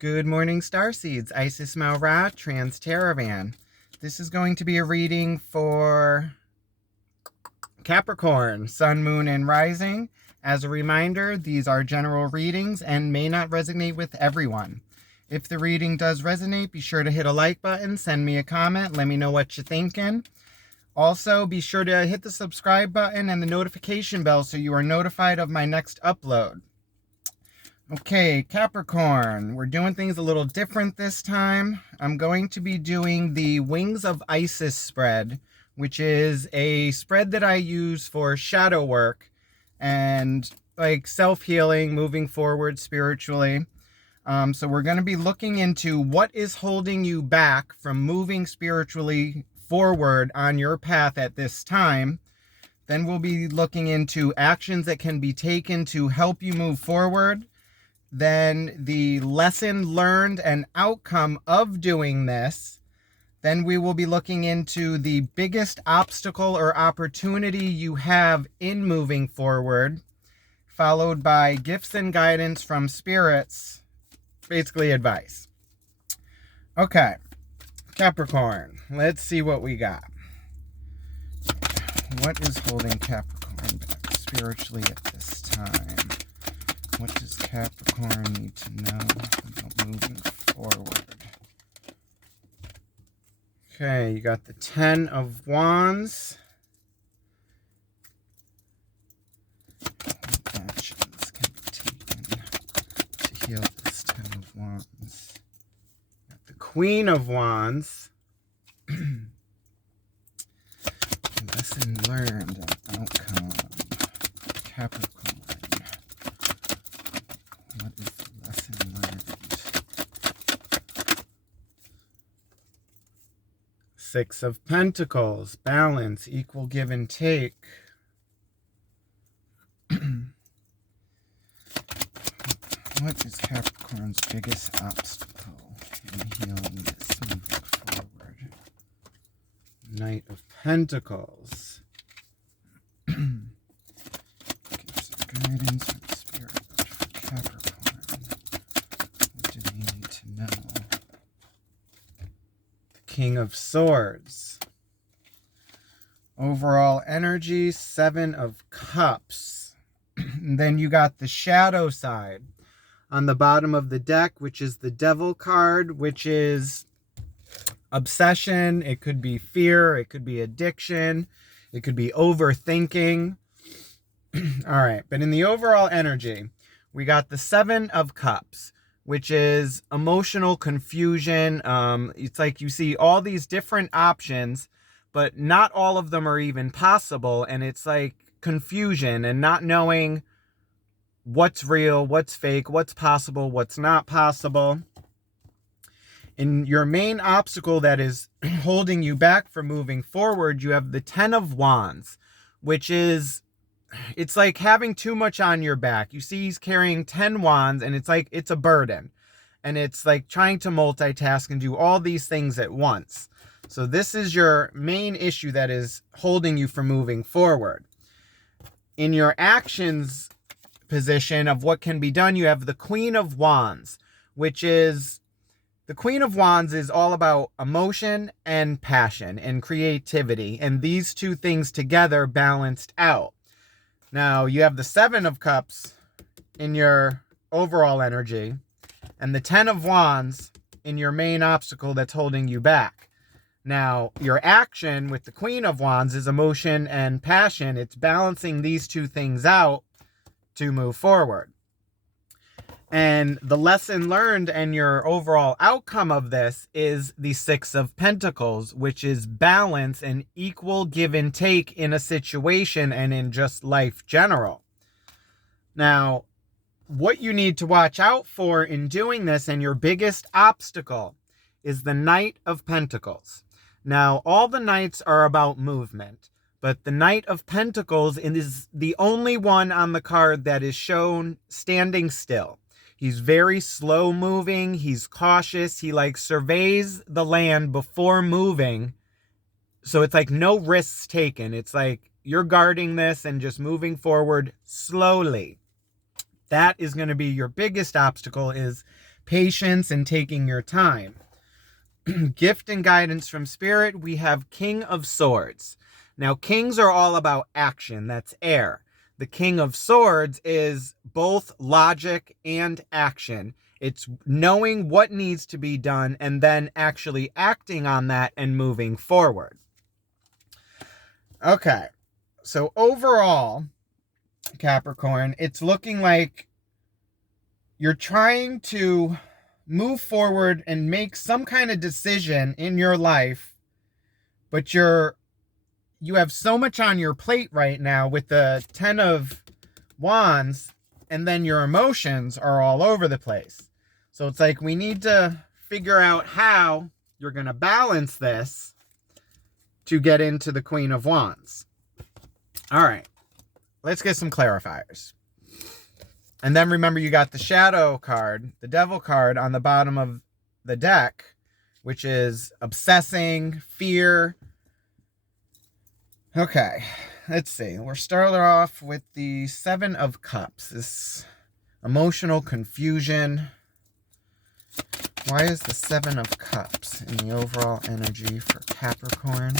Good morning, Starseeds. Isis Maura, Trans-Teravan. This is going to be a reading for Capricorn, Sun, Moon, and Rising. As a reminder, these are general readings and may not resonate with everyone. If the reading does resonate, be sure to hit a like button, send me a comment, let me know what you're thinking. Also, be sure to hit the subscribe button and the notification bell so you are notified of my next upload. Okay, Capricorn, we're doing things a little different this time. I'm going to be doing the Wings of Isis spread, which is a spread that I use for shadow work and like self-healing, moving forward spiritually. So we're going to be looking into what is holding you back from moving spiritually forward on your path at this time. Then we'll be looking into actions that can be taken to help you move forward. Then the lesson learned and outcome of doing this. Then we will be looking into the biggest obstacle or opportunity you have in moving forward, followed by gifts and guidance from spirits, basically advice. Okay, Capricorn, let's see what we got. What is holding Capricorn back spiritually at this time? What does Capricorn need to know about moving forward? Okay, you got the 10 of Wands. What actions can be taken to heal this 10 of Wands? Got the Queen of Wands. Lesson learned and outcome. Capricorn. What is the lesson learned? Six of Pentacles, balance, equal give and take. What is Capricorn's biggest obstacle in healing this moving forward? Knight of Pentacles. Gives guidance from spirit for Capricorn. What do they need to know? The King of Swords. Overall energy, 7 of Cups. And then you got the shadow side on the bottom of the deck, which is the Devil card, which is obsession. It could be fear. It could be addiction. It could be overthinking. All right. But in the overall energy, we got the 7 of Cups, which is emotional confusion. It's like you see all these different options, but not all of them are even possible. And it's like confusion and not knowing what's real, what's fake, what's possible, what's not possible. In your main obstacle that is holding you back from moving forward, you have the 10 of Wands, which is, it's like having too much on your back. You see he's carrying 10 wands and it's like it's a burden. And it's like trying to multitask and do all these things at once. So this is your main issue that is holding you from moving forward. In your actions position of what can be done, you have the Queen of Wands, which is, the Queen of Wands is all about emotion and passion and creativity. And these two things together balanced out. Now, you have the 7 of Cups in your overall energy and the 10 of Wands in your main obstacle that's holding you back. Now, your action with the Queen of Wands is emotion and passion. It's balancing these two things out to move forward. And the lesson learned and your overall outcome of this is the 6 of Pentacles, which is balance and equal give and take in a situation and in just life general. Now, what you need to watch out for in doing this and your biggest obstacle is the Knight of Pentacles. Now, all the Knights are about movement, but the Knight of Pentacles is the only one on the card that is shown standing still. He's very slow moving. He's cautious. He like surveys the land before moving. So it's like no risks taken. It's like you're guarding this and just moving forward slowly. That is going to be your biggest obstacle, is patience and taking your time. Gift and guidance from Spirit, we have King of Swords. Now, kings are all about action. That's air. The King of Swords is both logic and action. It's knowing what needs to be done and then actually acting on that and moving forward. Okay, so overall, Capricorn, it's looking like you're trying to move forward and make some kind of decision in your life, but you have so much on your plate right now with the 10 of Wands, and then your emotions are all over the place. So it's like we need to figure out how you're going to balance this to get into the Queen of Wands. All right, let's get some clarifiers. And then remember, you got the shadow card, the devil card on the bottom of the deck, which is obsessing, fear. Okay, let's see. We're starting off with the Seven of Cups, this emotional confusion. Why is the Seven of Cups in the overall energy for Capricorn?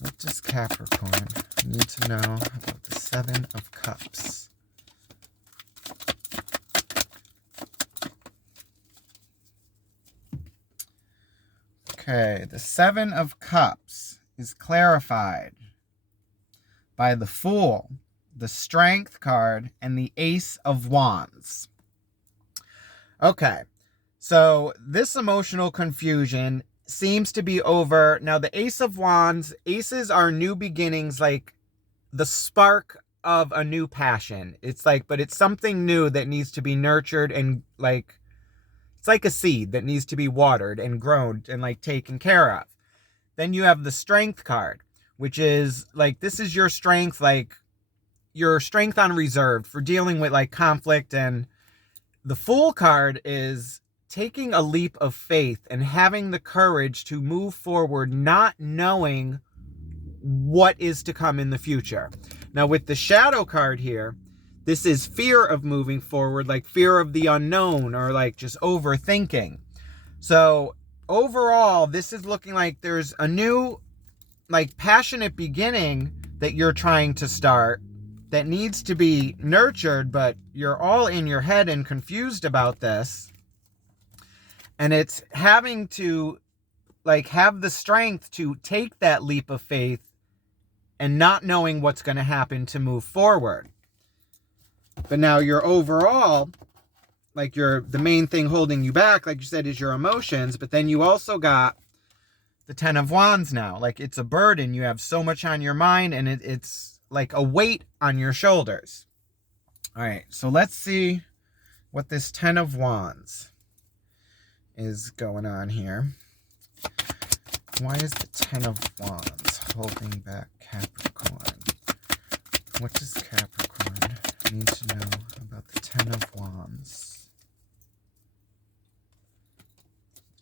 What does Capricorn need to know about the Seven of Cups? Okay, the Seven of Cups is clarified by the Fool, the Strength card, and the Ace of Wands. Okay, so this emotional confusion seems to be over. Now, the Ace of Wands, aces are new beginnings, like the spark of a new passion. It's like, but it's something new that needs to be nurtured and like, it's like a seed that needs to be watered and grown and like taken care of. Then you have the Strength card, which is like, this is your strength, like your strength on reserve for dealing with like conflict. And the Fool card is taking a leap of faith and having the courage to move forward, not knowing what is to come in the future. Now, with the Shadow card here, this is fear of moving forward, like fear of the unknown or like just overthinking. So overall, this is looking like there's a new, like passionate beginning that you're trying to start that needs to be nurtured, but you're all in your head and confused about this. And it's having to like have the strength to take that leap of faith and not knowing what's going to happen to move forward. But now your overall, like the main thing holding you back, like you said, is your emotions. But then you also got the 10 of Wands now. Like it's a burden. You have so much on your mind and it's like a weight on your shoulders. All right, so let's see what this 10 of Wands is going on here. Why is the 10 of Wands holding back Capricorn? What does Capricorn need to know about the 10 of Wands?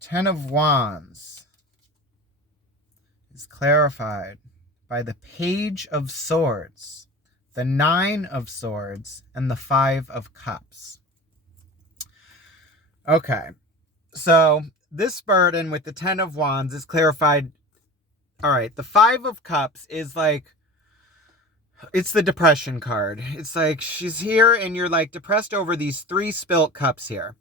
10 of Wands is clarified by the Page of Swords, the 9 of Swords, and the 5 of Cups. Okay, so this burden with the 10 of Wands is clarified. All right, the 5 of Cups is like, it's the depression card. It's like she's here and you're like depressed over these 3 spilt cups here.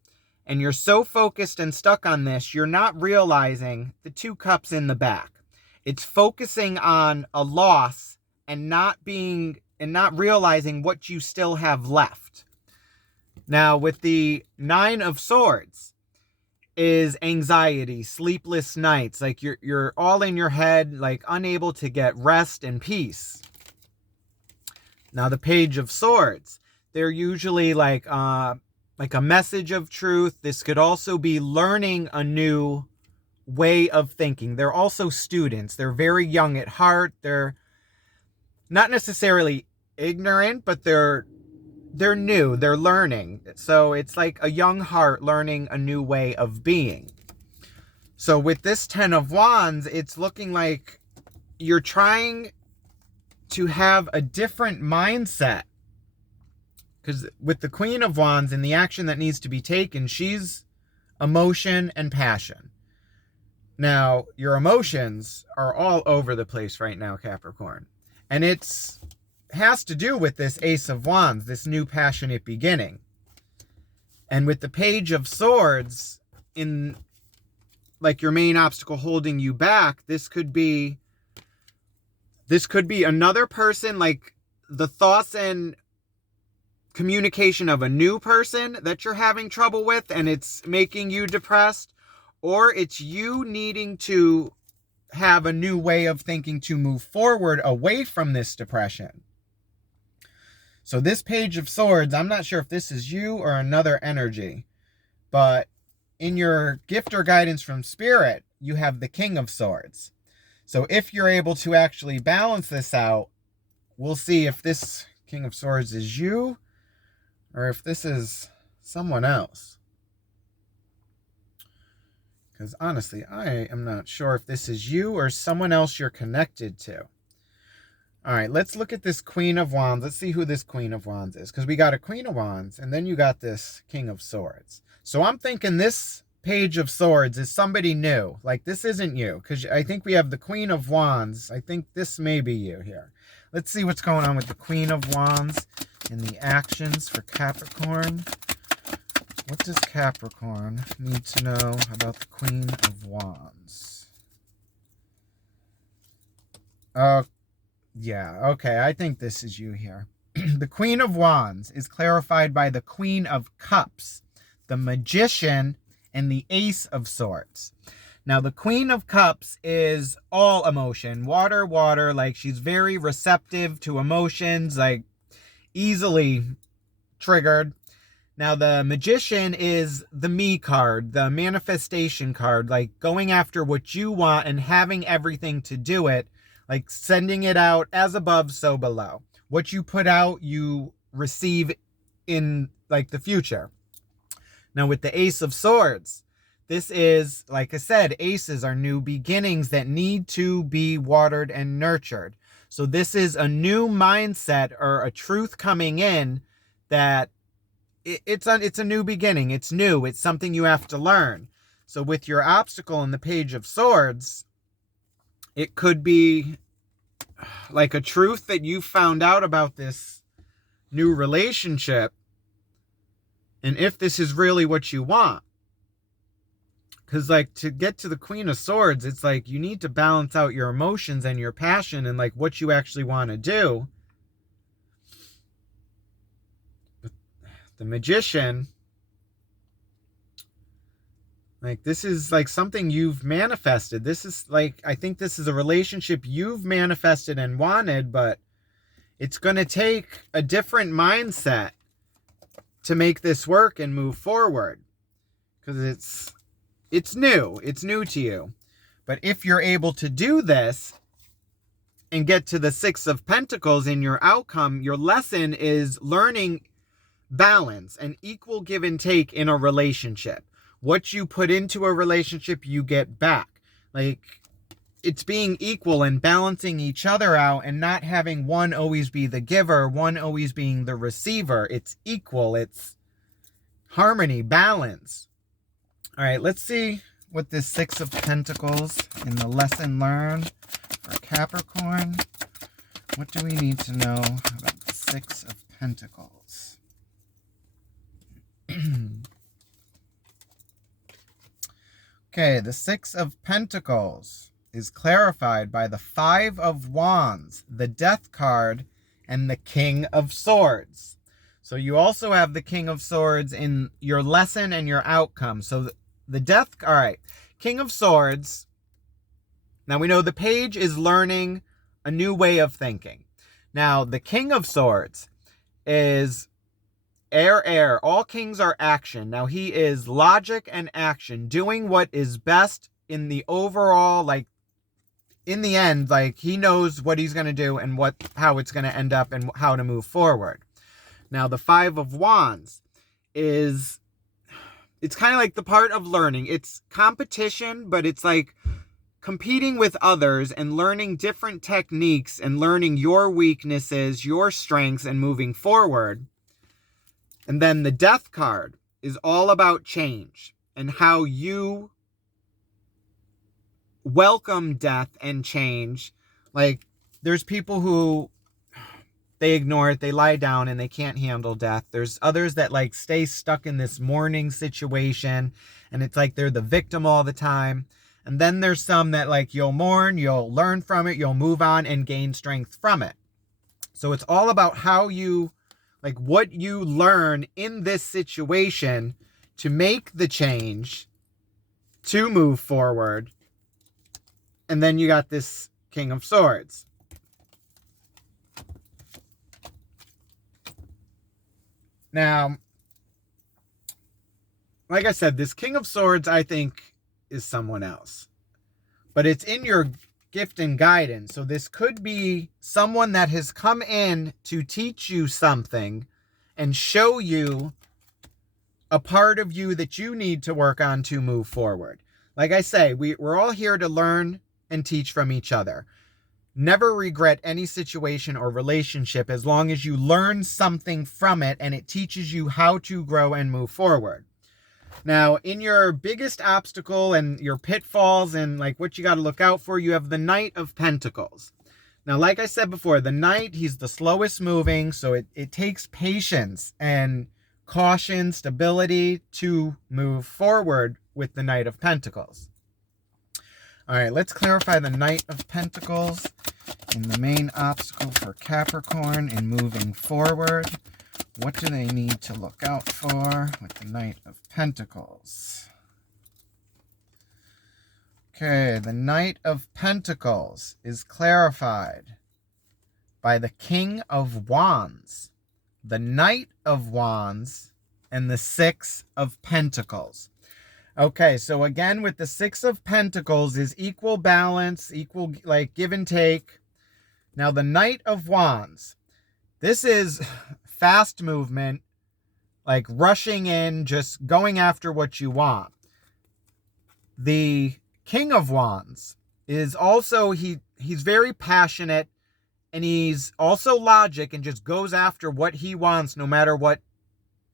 And you're so focused and stuck on this, you're not realizing the 2 cups in the back. It's focusing on a loss and not realizing what you still have left. Now, with the 9 of Swords is anxiety, sleepless nights. Like you're all in your head, like unable to get rest and peace. Now, the Page of Swords, they're usually like a message of truth. This could also be learning a new way of thinking. They're also students. They're very young at heart. They're not necessarily ignorant, but they're new. They're learning. So it's like a young heart learning a new way of being. So with this 10 of Wands, it's looking like you're trying to have a different mindset. Because with the Queen of Wands and the action that needs to be taken, she's emotion, and passion. Now, your emotions are all over the place right now, Capricorn. And it has to do with this Ace of Wands, this new passionate beginning. And with the Page of Swords in like your main obstacle holding you back, this could be another person, like the thoughts and communication of a new person that you're having trouble with and it's making you depressed, or it's you needing to have a new way of thinking to move forward away from this depression. So this Page of Swords, I'm not sure if this is you or another energy, but in your gift or guidance from Spirit, you have the King of Swords. So if you're able to actually balance this out, we'll see if this King of Swords is you or if this is someone else. Because honestly, I am not sure if this is you or someone else you're connected to. All right, let's look at this Queen of Wands. Let's see who this Queen of Wands is. Because we got a Queen of Wands, and then you got this King of Swords. So I'm thinking this Page of Swords is somebody new. Like, this isn't you. Because I think we have the Queen of Wands. I think this may be you here. Let's see what's going on with the Queen of Wands and the actions for Capricorn. What does Capricorn need to know about the Queen of Wands? Yeah, okay, I think this is you here. The Queen of Wands is clarified by the Queen of Cups, the Magician, and the Ace of Swords. Now, the Queen of Cups is all emotion. Water, water, like she's very receptive to emotions, like easily triggered. Now, the Magician is the me card, the manifestation card, like going after what you want and having everything to do it. Like sending it out as above, so below. What you put out, you receive in like the future. Now with the Ace of Swords, this is, like I said, aces are new beginnings that need to be watered and nurtured. So this is a new mindset or a truth coming in that it's a new beginning. It's new. It's something you have to learn. So with your obstacle in the Page of Swords, it could be like a truth that you found out about this new relationship. And if this is really what you want. Because like to get to the Queen of Swords, it's like you need to balance out your emotions and your passion and like what you actually want to do. But the Magician, like this is like something you've manifested. This is like, I think this is a relationship you've manifested and wanted, but it's going to take a different mindset to make this work and move forward. Because it's new to you. But if you're able to do this and get to the Six of Pentacles in your outcome, your lesson is learning balance and equal give and take in a relationship. What you put into a relationship, you get back. Like, it's being equal and balancing each other out and not having one always be the giver, one always being the receiver. It's equal. It's harmony, balance. All right, let's see what this Six of Pentacles in the lesson learned for Capricorn. What do we need to know about the Six of Pentacles? Okay, the Six of Pentacles is clarified by the Five of Wands, the Death card, and the King of Swords. So you also have the King of Swords in your lesson and your outcome. So the Death, all right, King of Swords. Now we know the page is learning a new way of thinking. Now the King of Swords is air. All kings are action. Now he is logic and action, doing what is best in the overall, like in the end, like he knows what he's going to do and how it's going to end up and how to move forward. Now the Five of Wands is, it's kind of like the part of learning. It's competition, but it's like competing with others and learning different techniques and learning your weaknesses, your strengths, and moving forward. And then the Death card is all about change. and how you welcome death and change. Like, there's people who they ignore it, they lie down and they can't handle death. There's others that like stay stuck in this mourning situation and it's like they're the victim all the time. And then there's some that like you'll mourn, you'll learn from it, you'll move on and gain strength from it. So it's all about how you, like what you learn in this situation to make the change, to move forward. And then you got this King of Swords. Now, like I said, this King of Swords, I think, is someone else. But it's in your gift and guidance. So this could be someone that has come in to teach you something and show you a part of you that you need to work on to move forward. Like I say, we're all here to learn and teach from each other. Never regret any situation or relationship as long as you learn something from it and it teaches you how to grow and move forward. Now, in your biggest obstacle and your pitfalls and like what you got to look out for, you have the Knight of Pentacles. Now, like I said before, the Knight, he's the slowest moving, so it takes patience and caution, stability to move forward with the Knight of Pentacles. All right, let's clarify the Knight of Pentacles and the main obstacle for Capricorn in moving forward. What do they need to look out for with the Knight of Pentacles? Okay, the Knight of Pentacles is clarified by the King of Wands, the Knight of Wands, and the Six of Pentacles. Okay, so again, with the Six of Pentacles is equal balance, equal like give and take. Now the Knight of Wands, this is fast movement, like rushing in, just going after what you want. The King of Wands is also, he's very passionate and he's also logic and just goes after what he wants no matter what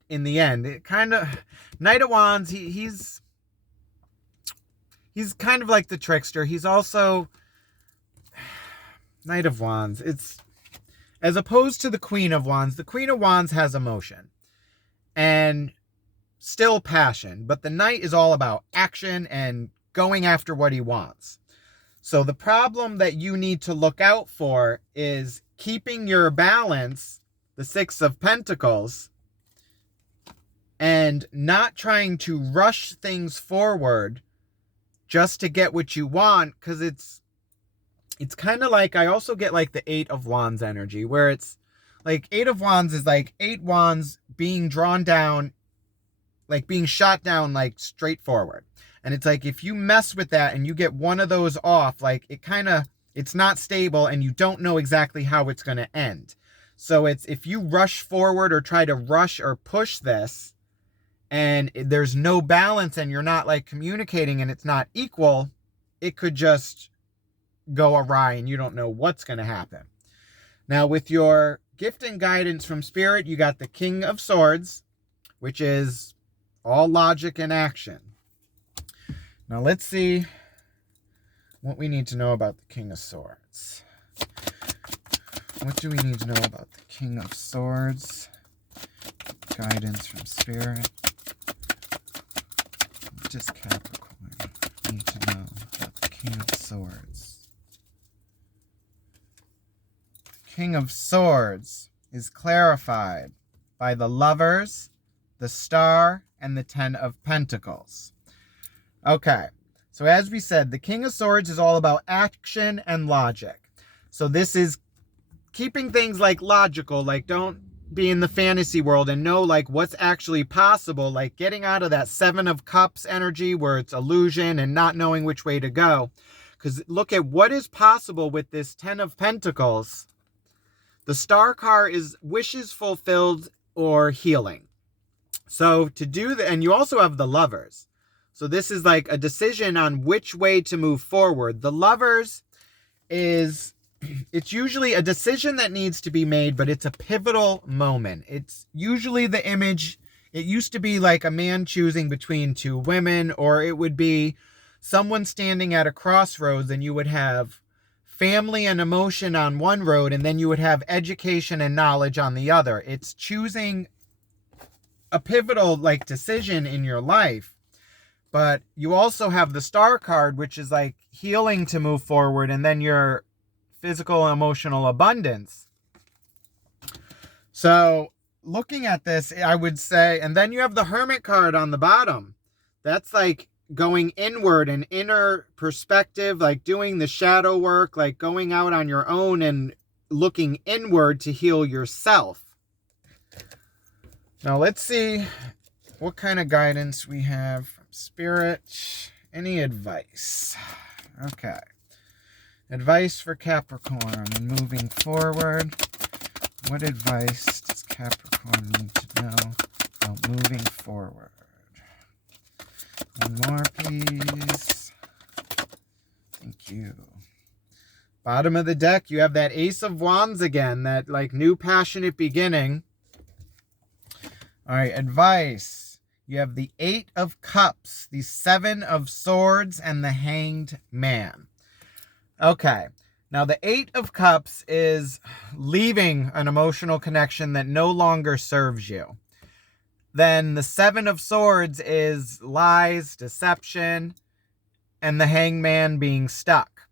in the end. It kind of, Knight of Wands, he's kind of like the trickster. He's also Knight of Wands. It's as opposed to the Queen of Wands. The Queen of Wands has emotion and still passion, but the Knight is all about action and going after what he wants. So the problem that you need to look out for is keeping your balance, the Six of Pentacles, and not trying to rush things forward just to get what you want, because it's kind of like, I also get like the Eight of Wands energy, where it's like Eight of Wands is like 8 wands being drawn down, like being shot down, like straight forward. And it's like, if you mess with that and you get one of those off, like it's not stable and you don't know exactly how it's going to end. So it's, if you rush forward or try to rush or push this, and there's no balance and you're not like communicating and it's not equal, it could just go awry and you don't know what's going to happen. Now with your gift and guidance from Spirit, you got the King of Swords, which is all logic and action. Now let's see what we need to know about the King of Swords. What do we need to know about the King of Swords? Guidance from Spirit. What does Capricorn need to know about the King of Swords? The King of Swords is clarified by the Lovers, the Star, and the Ten of Pentacles. Okay, so as we said, the King of Swords is all about action and logic. So this is keeping things like logical, like don't be in the fantasy world and know like what's actually possible, like getting out of that Seven of Cups energy where it's illusion and not knowing which way to go. Because look at what is possible with this Ten of Pentacles. The Star card is wishes fulfilled or healing. So to do that, and you also have the Lovers. So this is like a decision on which way to move forward. The Lovers is, it's usually a decision that needs to be made, but it's a pivotal moment. It's usually the image It used to be like a man choosing between two women, or it would be someone standing at a crossroads, and you would have family and emotion on one road, and then you would have education and knowledge on the other. It's choosing a pivotal like decision in your life. But you also have the Star card, which is like healing to move forward, and then your physical and emotional abundance. So looking at this, I would say, and then you have the Hermit card on the bottom. That's like going inward, an inner perspective, like doing the shadow work, like going out on your own and looking inward to heal yourself. Now let's see what kind of guidance we have from Spirit. Any advice? Okay. Advice for Capricorn and moving forward. What advice does Capricorn need to know about moving forward? One more, please. Thank you. Bottom of the deck, you have that Ace of Wands again, that like new passionate beginning. All right, advice. You have the Eight of Cups, the Seven of Swords, and the Hanged Man. Okay, now the Eight of Cups is leaving an emotional connection that no longer serves you. Then the Seven of Swords is lies, deception, and the Hanged Man being stuck.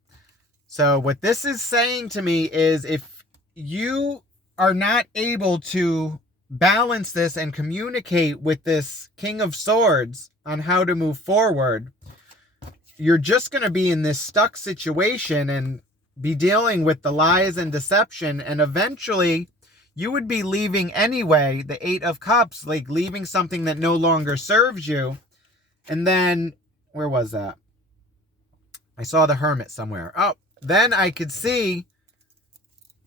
So what this is saying to me is if you are not able to balance this and communicate with this King of Swords on how to move forward, you're just going to be in this stuck situation and be dealing with the lies and deception, and eventually you would be leaving anyway, the Eight of Cups, like leaving something that no longer serves you. And then, where was that? I saw the Hermit somewhere. Oh, then I could see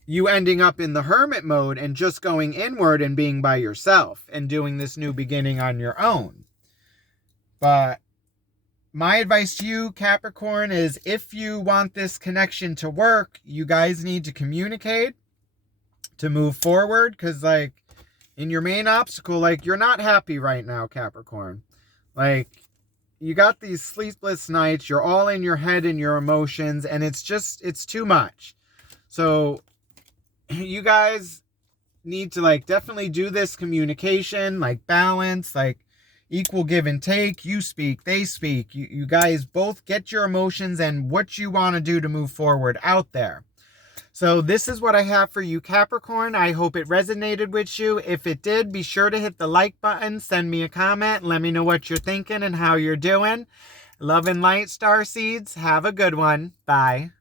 you ending up in the Hermit mode and just going inward and being by yourself and doing this new beginning on your own. But my advice to you, Capricorn, is if you want this connection to work, you guys need to communicate to move forward. Because like in your main obstacle, like you're not happy right now, Capricorn. Like you got these sleepless nights, you're all in your head and your emotions, and it's too much. So you guys need to like definitely do this communication, like balance, like equal give and take. You speak, they speak. You guys both get your emotions and what you want to do to move forward out there. So this is what I have for you, Capricorn. I hope it resonated with you. If it did, be sure to hit the like button, send me a comment, let me know what you're thinking and how you're doing. Love and light, Starseeds. Have a good one. Bye.